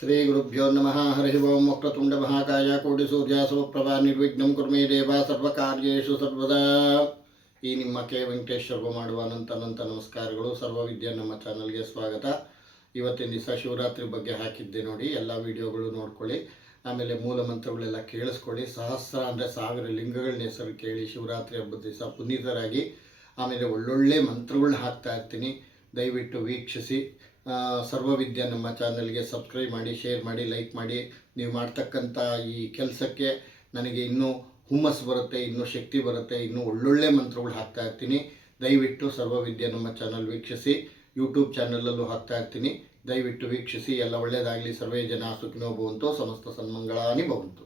ಶ್ರೀ ಗುರುಭ್ಯೋ ನಮಃ. ಹರಿ ಓಂ. ವಕ್ರತುಂಡ ಮಹಾಕಾಯ ಕೋಟಿ ಸೂರ್ಯ ಸಮಪ್ರಭಾ ನಿರ್ವಿಘ್ನಂ ಕುರ್ಮೇ ದೇವ ಸರ್ವಕಾರ್ಯೇಷು ಸರ್ವದಾ. ಈ ನಿಮ್ಮ ಕೆ ವೆಂಕಟೇಶ್ವರ ಮಾಡುವ ಅನಂತ ನಮಸ್ಕಾರಗಳು. ಸರ್ವವಿದ್ಯಾ ನಮ್ಮ ಚಾನಲ್ಗೆ ಸ್ವಾಗತ. ಇವತ್ತಿನ ದಿವಸ ಶಿವರಾತ್ರಿ ಬಗ್ಗೆ ಹಾಕಿದ್ದೆ ನೋಡಿ, ಎಲ್ಲ ವಿಡಿಯೋಗಳು ನೋಡ್ಕೊಳ್ಳಿ. ಆಮೇಲೆ ಮೂಲ ಮಂತ್ರಗಳೆಲ್ಲ ಕೇಳಿಸ್ಕೊಳ್ಳಿ. ಸಹಸ್ರ ಅಂದರೆ 1000 ಲಿಂಗಗಳನ್ನ ಹೆಸರು ಕೇಳಿ ಶಿವರಾತ್ರಿ ಹಬ್ಬದ ದಿವಸ ಪುನೀತರಾಗಿ. ಆಮೇಲೆ ಒಳ್ಳೊಳ್ಳೆ ಮಂತ್ರಗಳನ್ನ ಹಾಕ್ತಾ ಇರ್ತೀನಿ, ದಯವಿಟ್ಟು ವೀಕ್ಷಿಸಿ. ಸರ್ವವಿದ್ಯಾ ನಮ್ಮ ಚಾನಲ್ಗೆ ಸಬ್ಸ್ಕ್ರೈಬ್ ಮಾಡಿ, ಶೇರ್ ಮಾಡಿ, ಲೈಕ್ ಮಾಡಿ. ನೀವು ಮಾಡ್ತಕ್ಕಂಥ ಈ ಕೆಲಸಕ್ಕೆ ನನಗೆ ಇನ್ನೂ ಹುಮ್ಮಸ್ಸು ಬರುತ್ತೆ, ಇನ್ನೂ ಶಕ್ತಿ ಬರುತ್ತೆ. ಇನ್ನೂ ಒಳ್ಳೊಳ್ಳೆ ಮಂತ್ರಗಳು ಹಾಕ್ತಾ ಇರ್ತೀನಿ. ದಯವಿಟ್ಟು ಸರ್ವವಿದ್ಯಾ ನಮ್ಮ ಚಾನಲ್ ವೀಕ್ಷಿಸಿ. ಯೂಟ್ಯೂಬ್ ಚಾನಲಲ್ಲೂ ಹಾಕ್ತಾ ಇರ್ತೀನಿ, ದಯವಿಟ್ಟು ವೀಕ್ಷಿಸಿ. ಎಲ್ಲ ಒಳ್ಳೆಯದಾಗಲಿ. ಸರ್ವೇ ಜನ ಸುಖಿನೋ ಭವಂತು, ಸಮಸ್ತ ಸನ್ಮಂಗಳಾನಿ ಭವಂತು.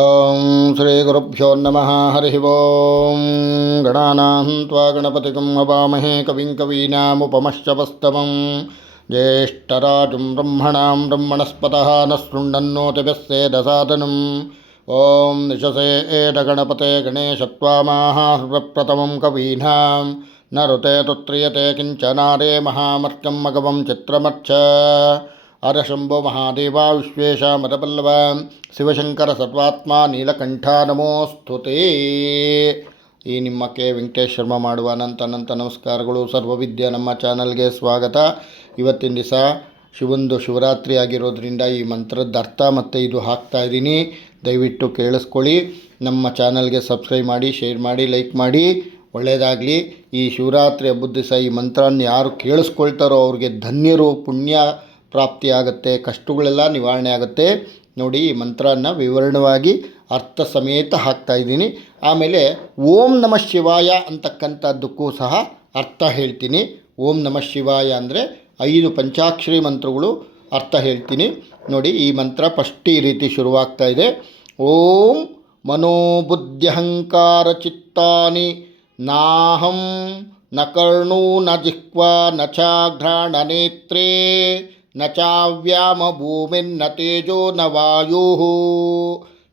ಓಂ ಶ್ರೀ ಗುರುಭ್ಯೋ ನಮಃ. ಹರಿ ಓಂ. ಗಣಾನಾಂ ತ್ವಾ ಗಣಪತಿಗಂ ಹವಾಮಹೇ ಕವಿಂ ಕವೀನಾಮುಪಮಶ್ರವಸ್ತಮಂ. ಜ್ಯೇಷ್ಠರಾಜಂ ಬ್ರಹ್ಮಣಾಂ ಬ್ರಹ್ಮಣಸ್ಪತಃ ನ ಶೃಣ್ವನ್ನೋತಿಭಿಸ್ಸೇದಸಾದನಂ. ಓಂ ನಿಶಸೇ ಏದ ಗಣಪತೆ ಗಣೇಶತ್ವಾಮಾಹ ಸರ್ವಪ್ರಥಮಂ ಕವೀನಾಂ ನ ಋತೆ ತುತ್ರಿಯತೆ ಕಿಂಚನಾರೇ ಮಹಾಮರ್ಕಂ ಮಗವಂ ಚಿತ್ರಮರ್ಚ. ಅರಶಂಭೋ ಮಹಾದೇವ ವಿಶ್ವೇಶ ಮದಪಲ್ಲವ ಶಿವಶಂಕರ ಸರ್ವಾತ್ಮ ನೀಲಕಂಠ ನಮೋಸ್ತುತೇ. ಈ ನಿಮ್ಮ ಕೆ ವೆಂಕಟೇಶ್ವರ ಮಾಡುವ ಅನಂತ ನಮಸ್ಕಾರಗಳು. ಸರ್ವವಿದ್ಯಾ ನಮ್ಮ ಚಾನಲ್ಗೆ ಸ್ವಾಗತ. ಇವತ್ತಿನ ದಿವಸ ಶಿವರಾತ್ರಿ ಆಗಿರೋದ್ರಿಂದ ಈ ಮಂತ್ರದ ಅರ್ಥ ಮತ್ತು ಇದು ಹಾಕ್ತಾ ಇದ್ದೀನಿ, ದಯವಿಟ್ಟು ಕೇಳಿಸ್ಕೊಳ್ಳಿ. ನಮ್ಮ ಚಾನಲ್ಗೆ ಸಬ್ಸ್ಕ್ರೈಬ್ ಮಾಡಿ, ಶೇರ್ ಮಾಡಿ, ಲೈಕ್ ಮಾಡಿ. ಒಳ್ಳೆಯದಾಗಲಿ. ಈ ಶಿವರಾತ್ರಿ ಹಬ್ಬದ ದಿವಸ ಈ ಮಂತ್ರನ ಯಾರು ಕೇಳಿಸ್ಕೊಳ್ತಾರೋ ಅವ್ರಿಗೆ ಧನ್ಯರು, ಪುಣ್ಯ ಪ್ರಾಪ್ತಿಯಾಗುತ್ತೆ, ಕಷ್ಟಗಳೆಲ್ಲ ನಿವಾರಣೆ ಆಗುತ್ತೆ. ನೋಡಿ, ಈ ಮಂತ್ರನ ವಿವರಣವಾಗಿ ಅರ್ಥ ಸಮೇತ ಹಾಕ್ತಾಯಿದ್ದೀನಿ. ಆಮೇಲೆ ಓಂ ನಮಃ ಶಿವಾಯ ಅಂತಕ್ಕಂಥದ್ದಕ್ಕೂ ಸಹ ಅರ್ಥ ಹೇಳ್ತೀನಿ. ಓಂ ನಮಃ ಶಿವಾಯ ಅಂದರೆ 5 ಪಂಚಾಕ್ಷರಿ ಮಂತ್ರಗಳು ಅರ್ಥ ಹೇಳ್ತೀನಿ. ನೋಡಿ, ಈ ಮಂತ್ರ ಫಸ್ಟ್ ಈ ರೀತಿ ಶುರುವಾಗ್ತಾ ಇದೆ. ಓಂ ಮನೋಬುದ್ಧ್ಯಹಂಕಾರ ಚಿತ್ತಾನಿ ನಾಹಂ ನ ಕರ್ಣೋ ನ ಜಿಹ್ವಾ ನ ಚಾಘ್ರಾಣ ನೇತ್ರೇ ನ ಚಾವ್ಯಾಮ ಭೂಮಿನ್ನ ತೇಜೋ ನ ವಾಯು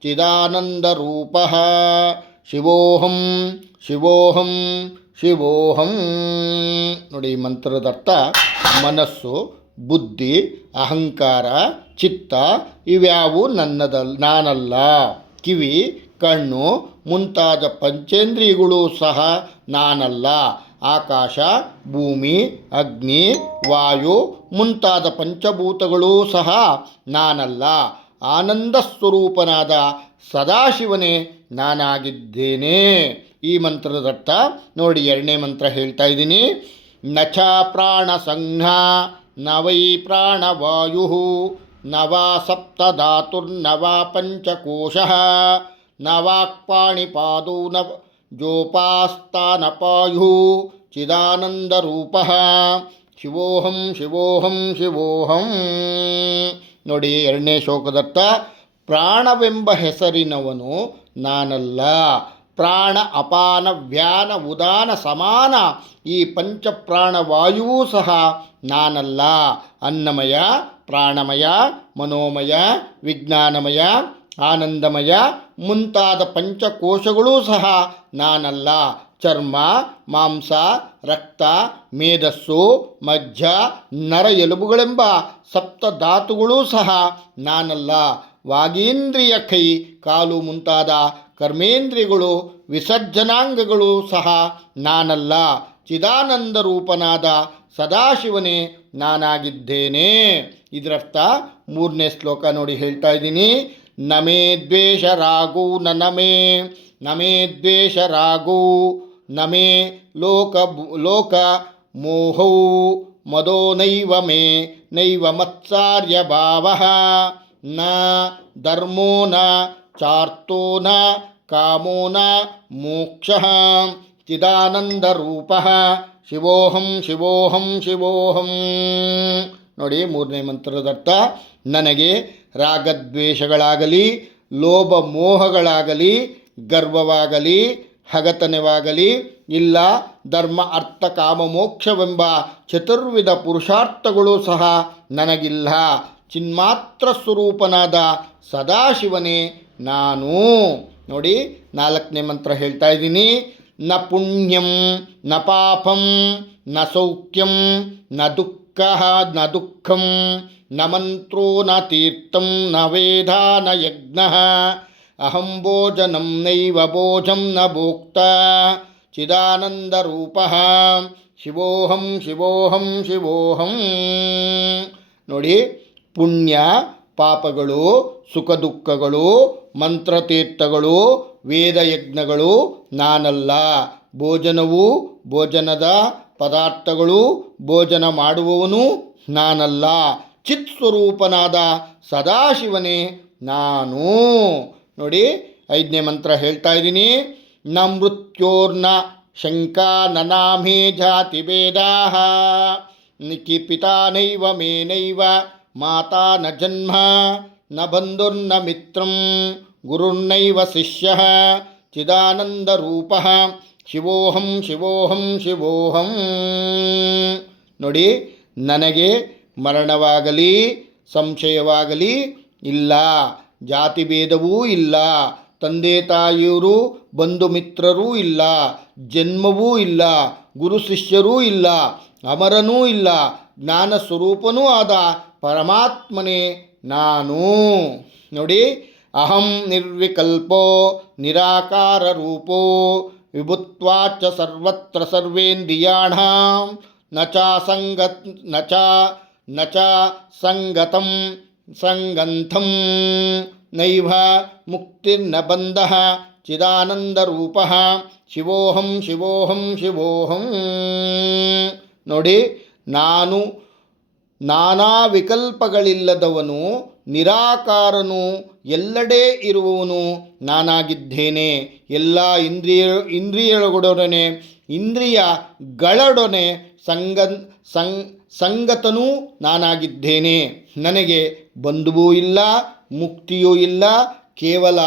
ಚಿದಾನಂದರೂಪಃ ಶಿವೋಹಂ ಶಿವೋಹಂ ಶಿವೋಹಂ. ನೋಡಿ, ಈ ಮಂತ್ರದ ಅರ್ಥ ಮನಸ್ಸು, ಬುದ್ಧಿ, ಅಹಂಕಾರ, ಚಿತ್ತ ಇವ್ಯಾವು ನಾನಲ್ಲ. ಕಿವಿ, ಕಣ್ಣು ಮುಂತಾದ ಪಂಚೇಂದ್ರಿಯಗಳು ಸಹ ನಾನಲ್ಲ. ಆಕಾಶ, ಭೂಮಿ, ಅಗ್ನಿ, ವಾಯು ಮುಂತಾದ ಪಂಚಭೂತಗಳೂ ಸಹ ನಾನಲ್ಲ. ಆನಂದ ಸ್ವರೂಪನಾದ ಸದಾಶಿವನೇ ನಾನಾಗಿದ್ದೇನೆ. ಈ ಮಂತ್ರದ ಅರ್ಥ ನೋಡಿ. 2ನೇ ಮಂತ್ರ ಹೇಳ್ತಾ ಇದ್ದೀನಿ. ನಚ ಪ್ರಾಣ ಸಂಜ್ಞಾ ನ ವೈ ಪ್ರಾಣವಾಯು ನ ವಾ ಸಪ್ತಧಾತುರ್ನ ವಾ ಪಂಚಕೋಶಃ ನ ವಾಕ್ಪಾಣಿಪಾದೋ ನ ಜೋಪಾಸ್ತಾನಪಾಯು ಚಿದಾನಂದರೂಪಃ ಶಿವೋಹಂ ಶಿವೋಹಂ ಶಿವೋಹಂ. ನೋಡಿ, 2ನೇ ಶ್ಲೋಕದರ್ಥ ಪ್ರಾಣವೆಂಬ ಹೆಸರಿನವನು ನಾನಲ್ಲ. ಪ್ರಾಣ, ಅಪಾನ, ವ್ಯಾನ, ಉದಾನ, ಸಮಾನ ಈ ಪಂಚಪ್ರಾಣವಾಯುವೂ ಸಹ ನಾನಲ್ಲ. ಅನ್ನಮಯ, ಪ್ರಾಣಮಯ, ಮನೋಮಯ, ವಿಜ್ಞಾನಮಯ, ಆನಂದಮಯ ಮುಂತಾದ ಪಂಚಕೋಶಗಳೂ ಸಹ ನಾನಲ್ಲ. ಚರ್ಮ, ಮಾಂಸ, ರಕ್ತ, ಮೇಧಸ್ಸು, ಮಜ್ಜ, ನರ ಎಲುಬುಗಳೆಂಬ ಸಪ್ತಧಾತುಗಳೂ ಸಹ ನಾನಲ್ಲ. ವಾಗೀಂದ್ರಿಯ, ಕೈ, ಕಾಲು ಮುಂತಾದ ಕರ್ಮೇಂದ್ರಿಯಗಳು, ವಿಸರ್ಜನಾಂಗಗಳು ಸಹ ನಾನಲ್ಲ. ಚಿದಾನಂದ ರೂಪನಾದ ಸದಾಶಿವನೇ ನಾನಾಗಿದ್ದೇನೆ. ಇದರರ್ಥ 3ನೇ ಶ್ಲೋಕ ನೋಡಿ, ಹೇಳ್ತಾ ಇದ್ದೀನಿ. ನಮೇ ದ್ವೇಷ ರಾಗೋ ನಮೇ ದ್ವೇಷ ರಾಗೋ ನಮೇ ಲೋಕ ಮೋಹೌ ಮದೋ ನೈವ ಮತ್ಸಾರ್ಯ ಭಾವಃ ನ ಧರ್ಮೋ ನ ಚಾರ್ಥೋ ನ ಕಾಮೋ ನ ಮೋಕ್ಷಃ ಚಿದಾನಂದರೂಪಃ ಶಿವೋಹಂ ಶಿವೋಹಂ ಶಿವೋಹಂ. ನೋಡಿ, 3ನೇ ಮಂತ್ರದರ್ಥ ನನಗೆ ರಾಗದ್ವೇಷಗಳಾಗಲಿ, ಲೋಭ ಮೋಹಗಳಾಗಲಿ, ಗರ್ವವಾಗಲಿ, ಹಗತನವಾಗಲಿ ಇಲ್ಲ. ಧರ್ಮ, ಅರ್ಥ, ಕಾಮ, ಮೋಕ್ಷವೆಂಬ ಚತುರ್ವಿಧ ಪುರುಷಾರ್ಥಗಳು ಸಹ ನನಗಿಲ್ಲ. ಚಿನ್ಮಾತ್ರ ಸ್ವರೂಪನಾದ ಸದಾಶಿವನೇ ನಾನು. ನೋಡಿ, 4ನೇ ಮಂತ್ರ ಹೇಳ್ತಾ ಇದ್ದೀನಿ. ನ ಪುಣ್ಯಂ ನ ಪಾಪಂ ನ ಸೌಖ್ಯಂ ನ ದುಃಖಃ ನ ದುಃಖಂ ನ ಮಂತ್ರೋ ನ ತೀರ್ಥಂ ನ ವೇದ ನ ಯಜ್ಞಃ ಅಹಂ ಭೋಜನಂ ನೈವ ಭೋಜಂ ನ ಭೋಕ್ತ ಚಿದಾನಂದರೂಪಃ ಶಿವೋಹಂ ಶಿವೋಹಂ ಶಿವೋಹಂ. ನೋಡಿ, ಪುಣ್ಯ ಪಾಪಗಳು, ಸುಖ ದುಃಖಗಳು, ಮಂತ್ರತೀರ್ಥಗಳು, ವೇದಯಜ್ಞಗಳು ನಾನಲ್ಲ. ಭೋಜನವು, ಭೋಜನದ ಪದಾರ್ಥಗಳು, ಭೋಜನ ಮಾಡುವವನು ನಾನಲ್ಲ. ಚಿತ್ಸ್ವರೂಪನಾದ ಸದಾಶಿವನೇ ನಾನು. ನೋಡಿ, 5ನೇ ಮಂತ್ರ ಹೇಳ್ತಾ ಇದ್ದೀನಿ. ನ ಮೃತ್ಯೋರ್ನ ಶಂಕಾ ನನಾಮೇ ಜಾತಿ ಭೇದಾಃ ನಿಖಿ ಪಿತಾ ನೈವ ಮೇ ನೈವ ಮಾತಾ ನ ಜನ್ಮ ನ ಬಂಧುರ್ನ ಮಿತ್ರಂ ಗುರುರ್ನೈವ ಶಿಷ್ಯಃ ಚಿದಾನಂದರೂಪಃ ಶಿವೋಹಂ ಶಿವೋಹಂ ಶಿವೋಹಂ. ನೋಡಿ, ನನಗೆ ಮರಣವಾಗಲಿ ಸಂಶಯವಾಗಲಿ ಇಲ್ಲ, ಜಾತಿ ಭೇದವೂ ಇಲ್ಲ, ತಂದೆ ತಾಯಿಯರು ಬಂಧು ಮಿತ್ರರೂ ಇಲ್ಲ, ಜನ್ಮವೂ ಇಲ್ಲ, ಗುರು ಶಿಷ್ಯರೂ ಇಲ್ಲ, ಅಮರನೂ ಇಲ್ಲ, ಜ್ಞಾನ ಸ್ವರೂಪನೂ ಆದ ಪರಮಾತ್ಮನೇ ನಾನು. ನೋಡಿ, ಅಹಂ ನಿರ್ವಿಕಲ್ಪೋ ನಿರಾಕಾರ ರೂಪೋ ವಿಭುತ್ವಾಚ ಸರ್ವತ್ರ ಸರ್ವೇಂದ್ರಿಯಾಣಾಂ ನ ಚ ಸಂಗತಂ ಸಂಗಂಥಂ ನೈವ ಮುಕ್ತಿರ್ನ ಬಂಧಃ ಚಿದಾನಂದರೂಪಃ ಶಿವೋಹಂ ಶಿವೋಹಂ ಶಿವೋಹಂ. ನೋಡಿ, ನಾನು ನಾನಾ ವಿಕಲ್ಪಗಳಿಲ್ಲದವನು, ನಿರಾಕಾರನು, ಎಲ್ಲೆಡೆ ಇರುವವನು ನಾನಾಗಿದ್ದೇನೆ. ಎಲ್ಲ ಇಂದ್ರಿಯಗಳೊಡನೆ ಇಂದ್ರಿಯಗಳೊಡನೆ ಸಂಗತನೂ ನಾನಾಗಿದ್ದೇನೆ. ನನಗೆ ಬಂಧುವೂ ಇಲ್ಲ, ಮುಕ್ತಿಯೂ ಇಲ್ಲ, ಕೇವಲ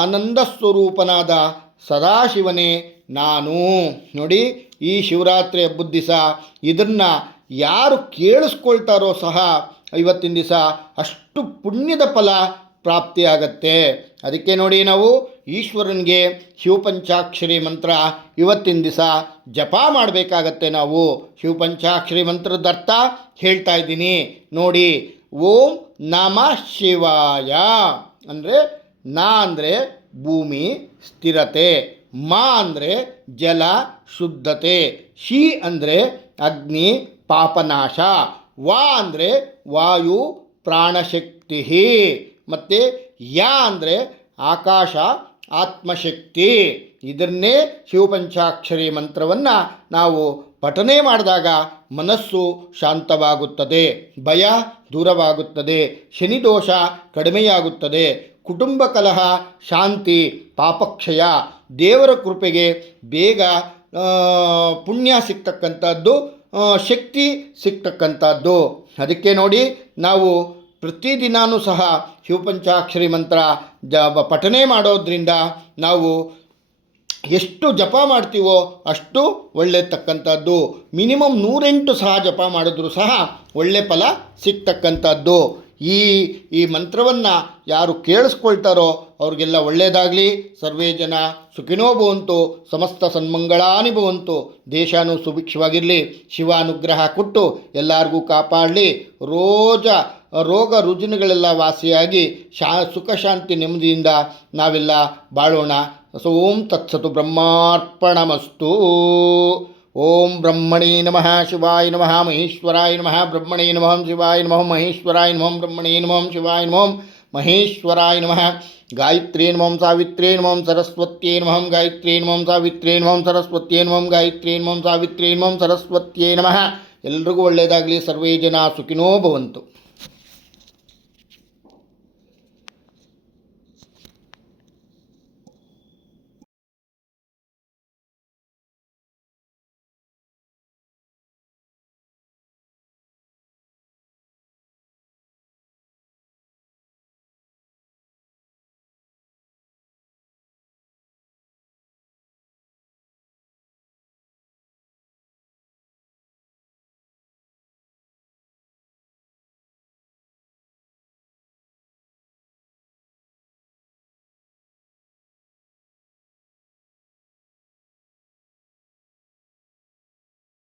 ಆನಂದ ಸ್ವರೂಪನಾದ ಸದಾಶಿವನೇ ನಾನು. ನೋಡಿ, ಈ ಶಿವರಾತ್ರಿ ಹಬ್ಬದ ದಿವಸ ಇದನ್ನು ಯಾರು ಕೇಳಿಸ್ಕೊಳ್ತಾರೋ ಸಹ ಇವತ್ತಿನ ದಿವಸ ಅಷ್ಟು ಪುಣ್ಯದ ಫಲ ಪ್ರಾಪ್ತಿಯಾಗತ್ತೆ. ಅದಕ್ಕೆ ನೋಡಿ, ನಾವು ಈಶ್ವರನಿಗೆ ಶಿವಪಂಚಾಕ್ಷರಿ ಮಂತ್ರ ಇವತ್ತಿನ ದಿವಸ ಜಪ ಮಾಡಬೇಕಾಗತ್ತೆ. ನಾವು ಶಿವಪಂಚಾಕ್ಷರಿ ಮಂತ್ರದ ಅರ್ಥ ಹೇಳ್ತಾ ಇದ್ದೀನಿ ನೋಡಿ. ಓಂ ನಮಃ ಶಿವಾಯ ಅಂದರೆ, ನಾ ಅಂದರೆ ಭೂಮಿ ಸ್ಥಿರತೆ, ಮಾ ಅಂದರೆ ಜಲ ಶುದ್ಧತೆ, ಶಿ ಅಂದರೆ ಅಗ್ನಿ ಪಾಪನಾಶ, ವಾ ಅಂದರೆ ವಾಯು ಪ್ರಾಣಶಕ್ತಿ, ಮತ್ತು ಯಾ ಅಂದರೆ ಆಕಾಶ ಆತ್ಮಶಕ್ತಿ. ಇದನ್ನೇ ಶಿವಪಂಚಾಕ್ಷರಿ ಮಂತ್ರವನ್ನು ನಾವು ಪಠನೆ ಮಾಡಿದಾಗ ಮನಸ್ಸು ಶಾಂತವಾಗುತ್ತದೆ, ಭಯ ದೂರವಾಗುತ್ತದೆ, ಶನಿದೋಷ ಕಡಿಮೆಯಾಗುತ್ತದೆ, ಕುಟುಂಬ ಕಲಹ ಶಾಂತಿ, ಪಾಪಕ್ಷಯ, ದೇವರ ಕೃಪೆಗೆ ಬೇಗ ಪುಣ್ಯ ಸಿಗ್ತಕ್ಕಂಥದ್ದು, ಶಕ್ತಿ ಸಿಗ್ತಕ್ಕಂಥದ್ದು. ಅದಕ್ಕೆ ನೋಡಿ, ನಾವು ಪ್ರತಿದಿನಾನೂ ಸಹ ಶಿವಪಂಚಾಕ್ಷರಿ ಮಂತ್ರ ಪಠನೆ ಮಾಡೋದ್ರಿಂದ ನಾವು ಎಷ್ಟು ಜಪ ಮಾಡ್ತೀವೋ ಅಷ್ಟು ಒಳ್ಳೆಯತಕ್ಕಂಥದ್ದು. ಮಿನಿಮಮ್ 108 ಸಹ ಜಪ ಮಾಡಿದ್ರೂ ಸಹ ಒಳ್ಳೆ ಫಲ ಸಿಗ್ತಕ್ಕಂಥದ್ದು. ಈ ಮಂತ್ರವನ್ನು ಯಾರು ಕೇಳಿಸ್ಕೊಳ್ತಾರೋ ಅವ್ರಿಗೆಲ್ಲ ಒಳ್ಳೆಯದಾಗಲಿ. ಸರ್ವೇ ಜನ ಸುಖಿನೋ ಭವಂತು, ಸಮಸ್ತ ಸನ್ಮಂಗಳಾನಿ ಭವಂತು. ದೇಶನೂ ಸುಭಿಕ್ಷವಾಗಿರಲಿ, ಶಿವಾನುಗ್ರಹ ಕೊಟ್ಟು ಎಲ್ಲರಿಗೂ ಕಾಪಾಡಲಿ. ರೋಗ ರುಜಿನಗಳೆಲ್ಲ ವಾಸಿಯಾಗಿ ಸುಖ ಶಾಂತಿ ನೆಮ್ಮದಿಯಿಂದ ನಾವೆಲ್ಲ ಬಾಳೋಣ. ಓಂ ತತ್ಸತು ಬ್ರಹ್ಮಾರ್ಪಣಮಸ್ತು. ಓಂ ಬ್ರಹ್ಮಣೇ ನಮಃ ಶಿವಾಯ ನಮಃ ಮಹೇಶ್ವರಾಯ ನಮಃ ಬ್ರಹ್ಮಣೇ ನಮಃ ಶಿವಾಯ ನಮಃ ಮಹೇಶ್ವರಾಯ ನಮಃ ಬ್ರಹ್ಮಣೇ ನಮಃ ಶಿವಾಯ ನಮಃ ಮಹೇಶ್ವರಾಯ ನಮಃ. ಗಾಯತ್ರ್ಯೇ ನಮಃ ಸಾವಿತ್ರೇ ನಮಃ ಸರಸ್ವತ್ಯೇ ನಮಃ ಗಾಯತ್ರ್ಯೇ ನಮಃ ಸಾವಿತ್ರೇ ನಮಃ ಸರಸ್ವತ್ಯೇ ನಮಃ ಗಾಯತ್ರ್ಯೇ ನಮಃ ಸಾವಿತ್ರೇ ನಮಃ ಸರಸ್ವತ್ಯೇ ನಮಃ. ಎಲ್ರಿಗೂ ಒಳ್ಳೆಯದಾಗಲಿ. ಸರ್ವೇ ಜನ ಸುಖಿನೋ ಭವಂತು.